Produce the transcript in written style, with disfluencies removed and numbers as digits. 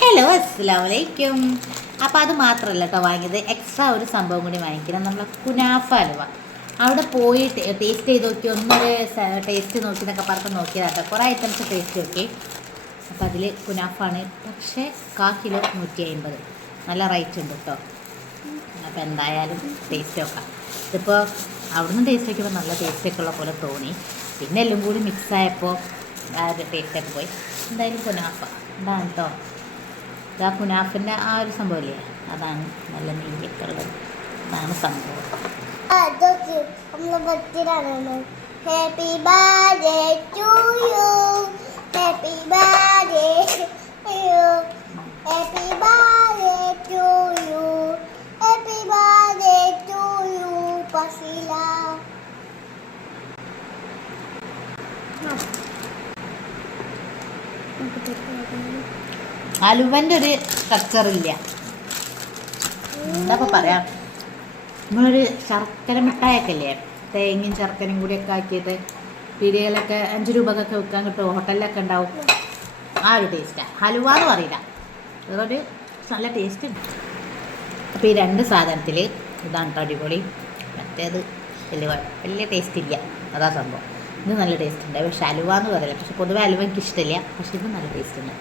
Hello അസ്സലാമലൈക്കും. അപ്പോൾ അത് മാത്രമല്ല കേട്ടോ വാങ്ങിയത്, എക്സ്ട്രാ ഒരു സംഭവം കൂടി വാങ്ങിക്കണം. നമ്മളെ കുനാഫ ഹലുവ അവിടെ പോയി ടേസ്റ്റ് ചെയ്ത് നോക്കി, ഒന്നൊരു ടേസ്റ്റ് നോക്കി എന്നൊക്കെ പറഞ്ഞ് നോക്കിയതാട്ടോ. കുറേ ഐറ്റംസ് ടേസ്റ്റ് നോക്കി. അപ്പോൾ അതിൽ കുനാഫാണ്, പക്ഷേ 1/4 കിലോ 150. നല്ല റേറ്റ് ഉണ്ട് കേട്ടോ. അപ്പോൾ എന്തായാലും ടേസ്റ്റ് നോക്കാം. ഇതിപ്പോൾ അവിടുന്ന് ടേസ്റ്റ് നോക്കിയപ്പോൾ നല്ല ടേസ്റ്റൊക്കെ ഉള്ള പോലെ തോന്നി. പിന്നെ എല്ലാം കൂടി മിക്സായപ്പോൾ ആ ഒരു ടേസ്റ്റൊക്കെ പോയി. എന്തായാലും കുനാഫ ഇതാണ് കേട്ടോ. ഇതാ കുനാഫിൻ്റെ ആ ഒരു സംഭവമില്ലേ, അതാണ് നല്ല നെയ്യൊക്കെ ഉള്ളത്. അതാണ് സംഭവം. Happy birthday to you, happy birthday happy birthday to you, happy birthday to you Fasila. അലുവൻ്റെ ഒരു സ്ട്രക്ചറില്ല. എന്താ പറയാം, നമ്മളൊരു ശർക്കര മിഠായൊക്കെ ഇല്ലേ, തേങ്ങയും ശർക്കരയും കൂടിയൊക്കെ ആക്കിയിട്ട് പീടികയിലൊക്കെ 5 രൂപക്കൊക്കെ വിൽക്കാൻ കിട്ടും, ഹോട്ടലിലൊക്കെ ഉണ്ടാവും. ആ ഒരു ടേസ്റ്റാണ്. ഹലുവ എന്ന് പറയില്ല, അതൊരു നല്ല ടേസ്റ്റ് ഉണ്ട്. അപ്പോൾ ഈ 2 സാധനത്തിൽ ഇതാണ് കേട്ടോ അടിപൊളി. മറ്റേത് വലിയ ടേസ്റ്റ് ഇല്ല, അതാ സംഭവം. ഇത് നല്ല ടേസ്റ്റ് ഉണ്ട്. പക്ഷെ ഹലുവ എന്ന് പറയില്ല. പക്ഷെ പൊതുവെ ഹലുവ എനിക്ക് ഇഷ്ടമില്ല. പക്ഷെ ഇത് നല്ല ടേസ്റ്റ് ഉണ്ട്.